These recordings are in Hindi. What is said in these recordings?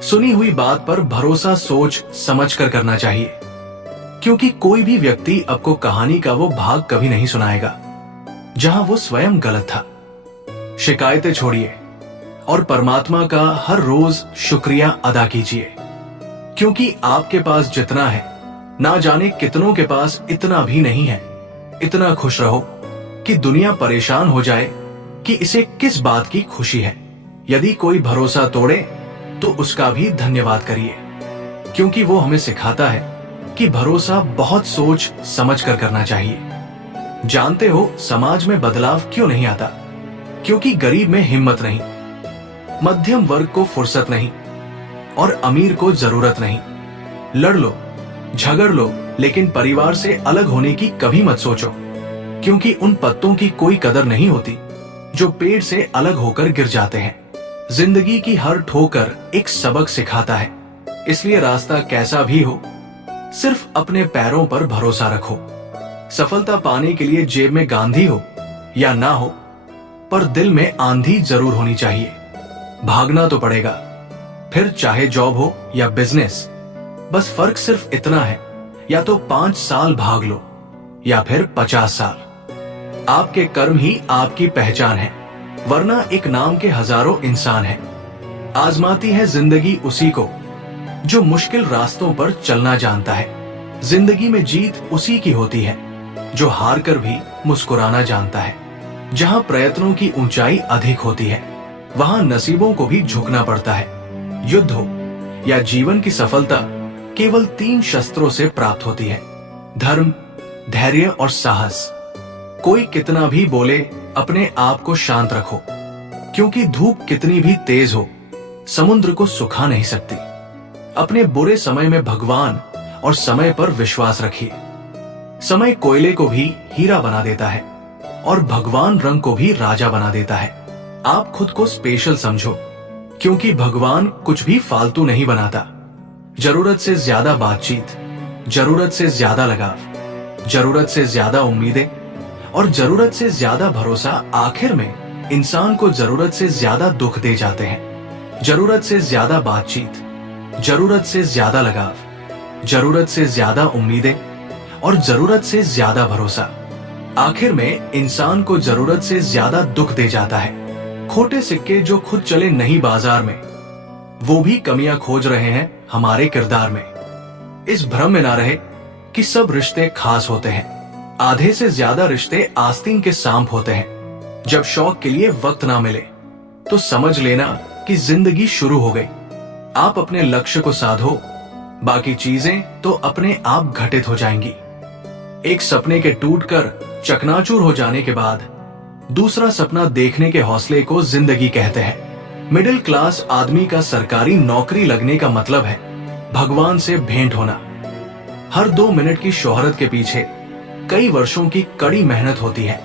सुनी हुई बात पर भरोसा सोच समझ कर करना चाहिए, क्योंकि कोई भी व्यक्ति आपको कहानी का वो भाग कभी नहीं सुनाएगा जहां वो स्वयं गलत था। शिकायतें छोड़िए और परमात्मा का हर रोज शुक्रिया अदा कीजिए, क्योंकि आपके पास जितना है ना जाने कितनों के पास इतना भी नहीं है। इतना खुश रहो कि दुनिया परेशान हो जाए कि इसे किस बात की खुशी है। यदि कोई भरोसा तोड़े तो उसका भी धन्यवाद करिए, क्योंकि वो हमें सिखाता है कि भरोसा बहुत सोच समझ कर करना चाहिए। जानते हो समाज में बदलाव क्यों नहीं आता? क्योंकि गरीब में हिम्मत नहीं, मध्यम वर्ग को फुर्सत नहीं और अमीर को जरूरत नहीं। लड़ लो, झगड़ लो, लेकिन परिवार से अलग होने की कभी मत सोचो, क्योंकि उन पत्तों की कोई कदर नहीं होती जो पेड़ से अलग होकर गिर जाते हैं। जिंदगी की हर ठोकर एक सबक सिखाता है, इसलिए रास्ता कैसा भी हो, सिर्फ अपने पैरों पर भरोसा रखो। सफलता पाने के लिए जेब में गांधी हो या ना हो, पर दिल में आंधी जरूर होनी चाहिए। भागना तो पड़ेगा, फिर चाहे जॉब हो या बिजनेस। बस फर्क सिर्फ इतना है, या तो 5 साल भाग लो या फिर 50 साल। आपके कर्म ही आपकी पहचान है, वरना एक नाम के हजारों इंसान हैं। आजमाती है जिंदगी उसी को जो मुश्किल रास्तों पर चलना जानता है। जिंदगी में जीत उसी की होती है जो हार कर भी मुस्कुराना जानता है। जहां प्रयत्नों की ऊंचाई अधिक होती है, वहां नसीबों को भी झुकना पड़ता है। युद्ध हो या जीवन की सफलता केवल 3 शस्त्रों से प्राप्त होती है: धर्म, धैर्य और साहस। कोई कितना भी बोले, अपने आप को शांत रखो, क्योंकि धूप कितनी भी तेज हो समुद्र को सुखा नहीं सकती। अपने बुरे समय में भगवान और समय पर विश्वास रखिए। समय कोयले को भी हीरा बना देता है और भगवान रंग को भी राजा बना देता है। आप खुद को स्पेशल समझो, क्योंकि भगवान कुछ भी फालतू नहीं बनाता। जरूरत से ज्यादा बातचीत, जरूरत से ज्यादा लगाव, जरूरत से ज्यादा उम्मीदें और जरूरत से ज्यादा भरोसा आखिर में इंसान को जरूरत से ज्यादा दुख दे जाते हैं। जरूरत से ज्यादा बातचीत, जरूरत से ज्यादा लगाव, जरूरत से ज्यादा उम्मीदें और जरूरत से ज्यादा भरोसा आखिर में इंसान को जरूरत से ज्यादा दुख दे जाता है। खोटे सिक्के जो खुद चले नहीं बाजार में, वो भी कमियां खोज रहे हैं हमारे किरदार में। इस भ्रम में ना रहे कि सब रिश्ते खास होते हैं। आधे से ज्यादा रिश्ते आस्तीन के सांप होते हैं। जब शौक के लिए वक्त ना मिले तो समझ लेना कि जिंदगी शुरू हो गई। आप अपने लक्ष्य को साधो, बाकी चीजें तो अपने आप घटित हो जाएंगी। एक सपने के टूटकर चकनाचूर हो जाने के बाद दूसरा सपना देखने के हौसले को जिंदगी कहते हैं। मिडिल क्लास आदमी का सरकारी नौकरी लगने का मतलब है भगवान से भेंट होना। हर 2 मिनट की शोहरत के पीछे कई वर्षों की कड़ी मेहनत होती है।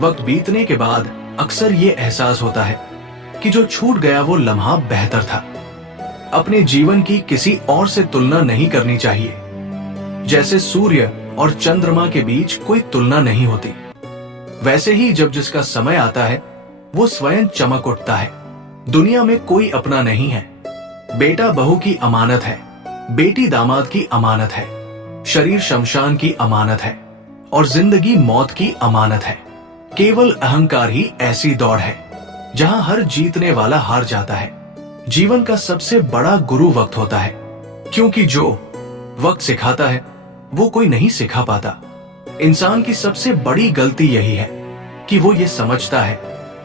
वक्त बीतने के बाद अक्सर ये एहसास होता है कि जो छूट गया वो लम्हा बेहतर था। अपने जीवन की किसी और से तुलना नहीं करनी चाहिए। जैसे सूर्य और चंद्रमा के बीच कोई तुलना नहीं होती, वैसे ही जब जिसका समय आता है वो स्वयं चमक उठता है। दुनिया में कोई अपना नहीं है। बेटा बहू की अमानत है, बेटी दामाद की अमानत है, शरीर शमशान की अमानत है और जिंदगी मौत की अमानत है। केवल अहंकार ही ऐसी दौड़ है जहां हर जीतने वाला हार जाता है। जीवन का सबसे बड़ा गुरु वक्त होता है, क्योंकि जो वक्त सिखाता है वो कोई नहीं सिखा पाता। इंसान की सबसे बड़ी गलती यही है कि वो ये समझता है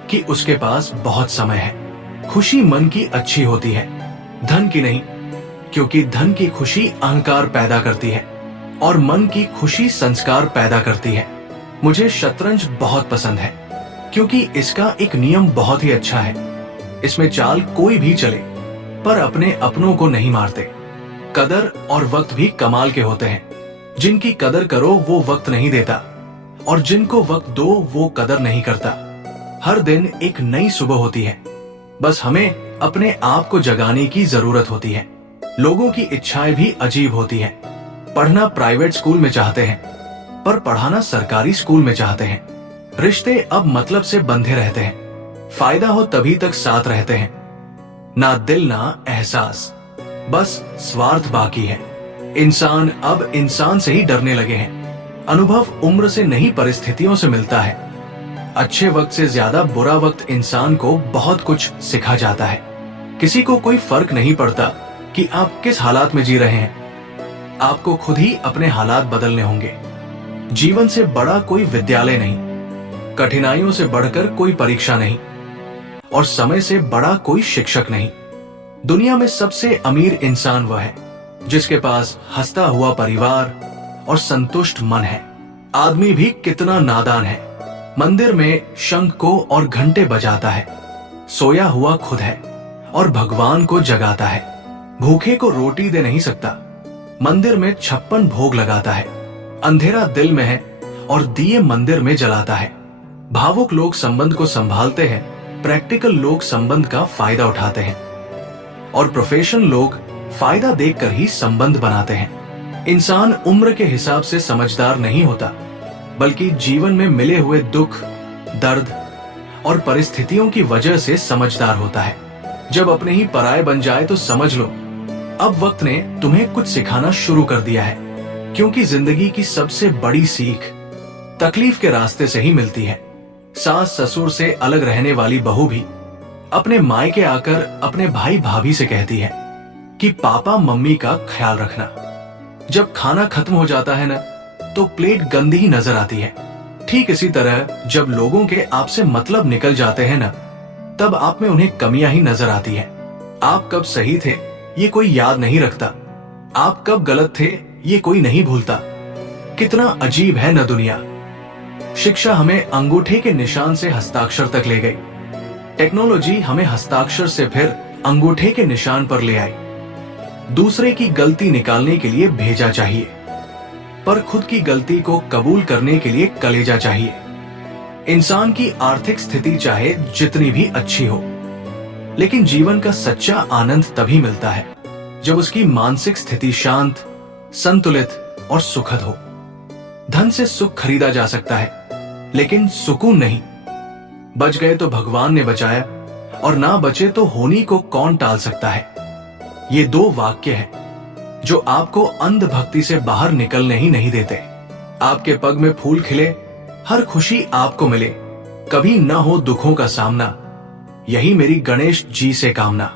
कि उसके पास बहुत समय है। खुशी मन की अच्छी होती है, धन की नहीं, क्योंकि धन की खुशी अहंकार पैदा करती है और मन की खुशी संस्कार पैदा करती है। मुझे शतरंज बहुत पसंद है, क्योंकि इसका एक नियम बहुत ही अच्छा है। इसमें चाल कोई भी चले, पर अपने अपनों को नहीं मारते। कदर और वक्त भी कमाल के होते हैं। जिनकी कदर करो वो वक्त नहीं देता, और जिनको वक्त दो वो कदर नहीं करता। हर दिन एक नई सुबह होती है, बस हमें अपने आप को जगाने की जरूरत होती है। लोगों की इच्छाएं भी अजीब होती हैं। पढ़ना प्राइवेट स्कूल में चाहते हैं, पर पढ़ाना सरकारी स्कूल में चाहते हैं। रिश्ते अब मतलब से बंधे रहते हैं, फायदा हो तभी तक साथ रहते हैं। ना दिल ना एहसास, बस स्वार्थ बाकी है। इंसान अब इंसान से ही डरने लगे हैं। अनुभव उम्र से नहीं परिस्थितियों से मिलता है। अच्छे वक्त से ज्यादा बुरा वक्त इंसान को बहुत कुछ सिखा जाता है। किसी को कोई फर्क नहीं पड़ता कि आप किस हालात में जी रहे हैं। आपको खुद ही अपने हालात बदलने होंगे। जीवन से बड़ा कोई विद्यालय नहीं, कठिनाइयों से बढ़कर कोई परीक्षा नहीं, और समय से बड़ा कोई शिक्षक नहीं। दुनिया में सबसे अमीर इंसान वह है जिसके पास हंसता हुआ परिवार और संतुष्ट मन है। आदमी भी कितना नादान है, मंदिर में शंख को और घंटे बजाता है, सोया हुआ खुद है और भगवान को जगाता है। भूखे को रोटी दे नहीं सकता, मंदिर में 56 भोग लगाता है। अंधेरा दिल में है और दिए मंदिर में जलाता है। भावुक लोग संबंध को संभालते हैं, प्रैक्टिकल लोग संबंध का फायदा उठाते हैं, और प्रोफेशनल लोग फायदा देखकर ही संबंध बनाते हैं। इंसान उम्र के हिसाब से समझदार नहीं होता, बल्कि जीवन में मिले हुए दुख, दर्द और परिस्थितियों की वजह से समझदार होता है। जब अपने ही पराये बन जाए तो समझ लो अब वक्त ने तुम्हें कुछ सिखाना शुरू कर दिया है, क्योंकि जिंदगी की सबसे बड़ी सीख तकलीफ के रास्ते से ही मिलती है। सास ससुर से अलग रहने वाली बहू भी अपने मायके आकर अपने भाई भाभी से कहती है कि पापा मम्मी का ख्याल रखना। जब खाना खत्म हो जाता है ना, तो प्लेट गंदी ही नजर आती है। ठीक इसी तरह जब लोगों के आपसे मतलब निकल जाते हैं ना, तब आप में उन्हें कमियां ही नजर आती है। आप कब सही थे ये कोई याद नहीं रखता, आप कब गलत थे ये कोई नहीं भूलता। कितना अजीब है न दुनिया। शिक्षा हमें अंगूठे के निशान से हस्ताक्षर तक ले गई, टेक्नोलॉजी हमें हस्ताक्षर से फिर अंगूठे के निशान पर ले आई। दूसरे की गलती निकालने के लिए भेजा चाहिए, पर खुद की गलती को कबूल करने के लिए कलेजा चाहिए। इंसान की आर्थिक स्थिति चाहे जितनी भी अच्छी हो, लेकिन जीवन का सच्चा आनंद तभी मिलता है जब उसकी मानसिक स्थिति शांत, संतुलित और सुखद हो। धन से सुख खरीदा जा सकता है, लेकिन सुकून नहीं। बच गए तो भगवान ने बचाया, और ना बचे तो होनी को कौन टाल सकता है। ये दो वाक्य हैं जो आपको अंधभक्ति से बाहर निकलने ही नहीं देते। आपके पग में फूल खिले, हर खुशी आपको मिले, कभी न हो दुखों का सामना, यही मेरी गणेश जी से कामना।